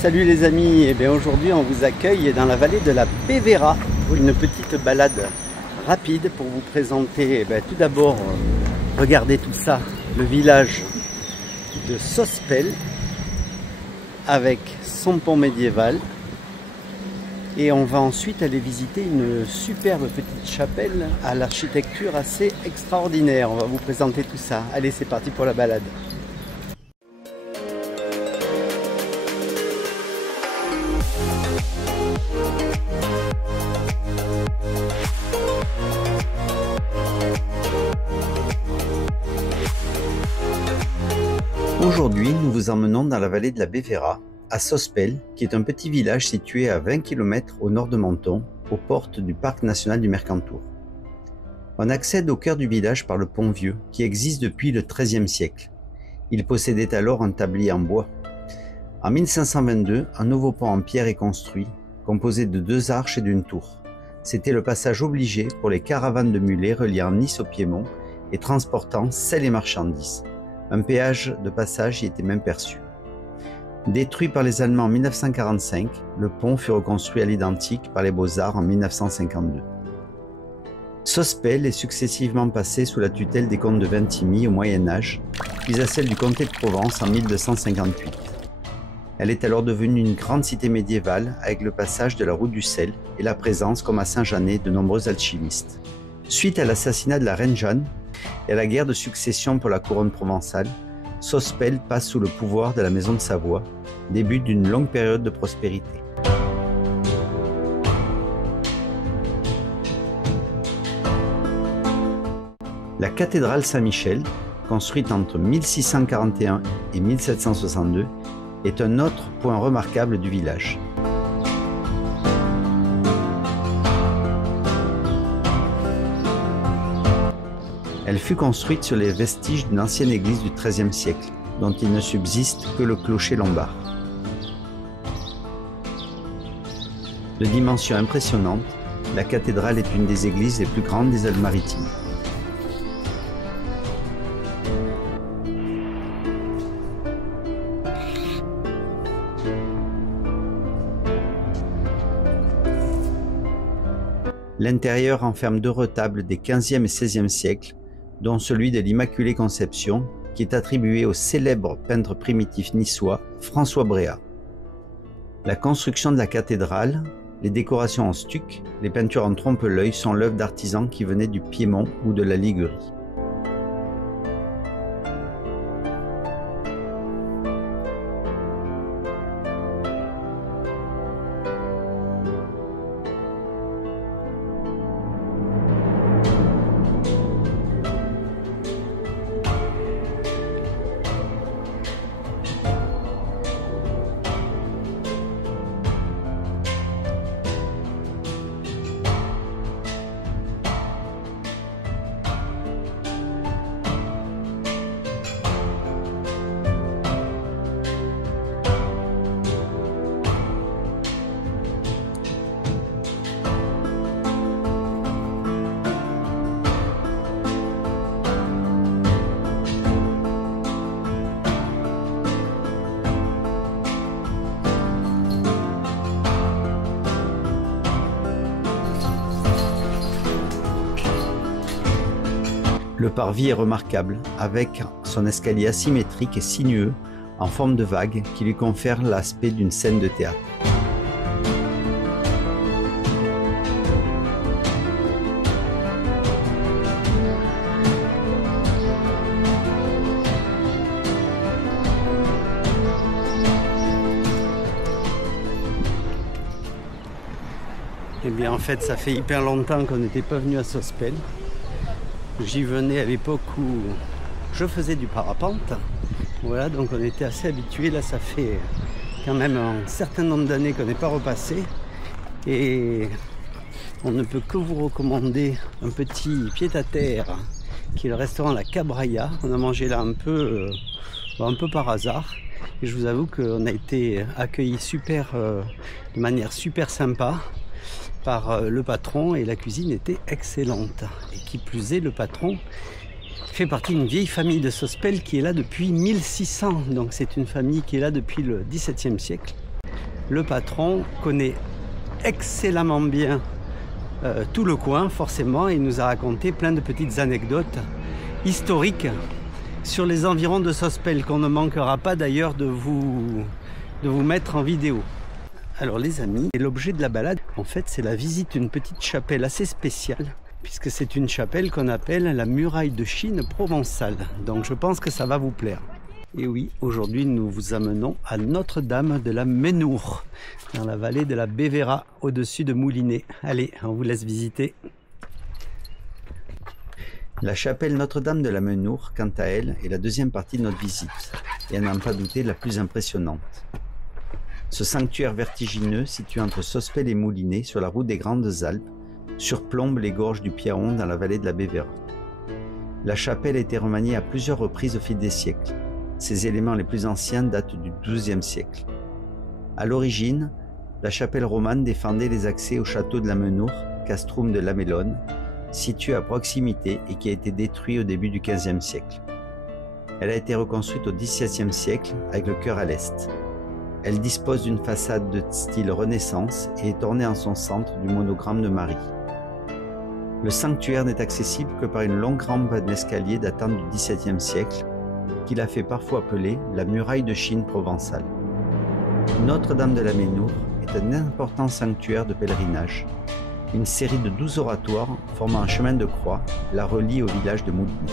Salut les amis, et bien aujourd'hui on vous accueille dans la vallée de la Bévéra pour une petite balade rapide pour vous présenter tout d'abord, regardez tout ça, le village de Sospel avec son pont médiéval, et on va ensuite aller visiter une superbe petite chapelle à l'architecture assez extraordinaire. On va vous présenter tout ça. Allez, c'est parti pour la balade. Aujourd'hui, nous vous emmenons dans la vallée de la Bévéra, à Sospel, qui est un petit village situé à 20 km au nord de Menton, aux portes du parc national du Mercantour. On accède au cœur du village par le pont Vieux, qui existe depuis le XIIIe siècle. Il possédait alors un tablier en bois. En 1522, un nouveau pont en pierre est construit, composé de 2 arches et d'une tour. C'était le passage obligé pour les caravanes de mulets reliant Nice au Piémont et transportant sel et marchandises. Un péage de passage y était même perçu. Détruit par les Allemands en 1945, le pont fut reconstruit à l'identique par les Beaux-Arts en 1952. Sospel est successivement passé sous la tutelle des comtes de Vintimille au Moyen-Âge, puis à celle du comté de Provence en 1258. Elle est alors devenue une grande cité médiévale avec le passage de la route du sel et la présence, comme à Saint-Jeannet, de nombreux alchimistes. Suite à l'assassinat de la reine Jeanne et à la guerre de succession pour la couronne provençale, Sospel passe sous le pouvoir de la maison de Savoie, début d'une longue période de prospérité. La cathédrale Saint-Michel, construite entre 1641 et 1762, est un autre point remarquable du village. Elle fut construite sur les vestiges d'une ancienne église du XIIIe siècle, dont il ne subsiste que le clocher lombard. De dimension impressionnante, la cathédrale est une des églises les plus grandes des Alpes-Maritimes. L'intérieur renferme 2 retables des XVe et XVIe siècles, dont celui de l'Immaculée Conception, qui est attribué au célèbre peintre primitif niçois François Bréhat. La construction de la cathédrale, les décorations en stuc, les peintures en trompe-l'œil sont l'œuvre d'artisans qui venaient du Piémont ou de la Ligurie. Le parvis est remarquable, avec son escalier asymétrique et sinueux en forme de vague qui lui confère l'aspect d'une scène de théâtre. Eh bien en fait ça fait hyper longtemps qu'on n'était pas venu à Sospel. J'y venais à l'époque où je faisais du parapente. Voilà, donc on était assez habitués. Là, ça fait quand même un certain nombre d'années qu'on n'est pas repassé. Et on ne peut que vous recommander un petit pied-à-terre qui est le restaurant La Cabraya. On a mangé là un peu par hasard. Et je vous avoue qu'on a été accueillis de manière super sympa par le patron, et la cuisine était excellente. Et qui plus est, le patron fait partie d'une vieille famille de Sospel qui est là depuis 1600. Donc c'est une famille qui est là depuis le XVIIe siècle. le patron connaît excellemment bien tout le coin, forcément, et il nous a raconté plein de petites anecdotes historiques sur les environs de Sospel, qu'on ne manquera pas d'ailleurs de vous mettre en vidéo. Alors les amis, l'objet de la balade, en fait, c'est la visite d'une petite chapelle assez spéciale, puisque c'est une chapelle qu'on appelle la muraille de Chine provençale. Donc je pense que ça va vous plaire. Et oui, aujourd'hui nous vous amenons à Notre-Dame de la Ménour, dans la vallée de la Bévéra, au-dessus de Moulinet. Allez, on vous laisse visiter. La chapelle Notre-Dame de la Ménour, quant à elle, est la deuxième partie de notre visite, et à n'en pas douter la plus impressionnante. Ce sanctuaire vertigineux, situé entre Sospel et Moulinet, sur la route des Grandes Alpes, surplombe les gorges du Piaon dans la vallée de la Bévéra. La chapelle a été remaniée à plusieurs reprises au fil des siècles. Ses éléments les plus anciens datent du XIIe siècle. À l'origine, la chapelle romane défendait les accès au château de la Ménour, castrum de Lamellone, situé à proximité et qui a été détruit au début du XVe siècle. Elle a été reconstruite au XVIIe siècle avec le chœur à l'est. Elle dispose d'une façade de style Renaissance et est ornée en son centre du monogramme de Marie. Le sanctuaire n'est accessible que par une longue rampe d'escalier datant du XVIIe siècle, qu'il a fait parfois appeler la muraille de Chine provençale. Notre-Dame de la Ménour est un important sanctuaire de pèlerinage. Une série de 12 oratoires formant un chemin de croix la relie au village de Moulinet.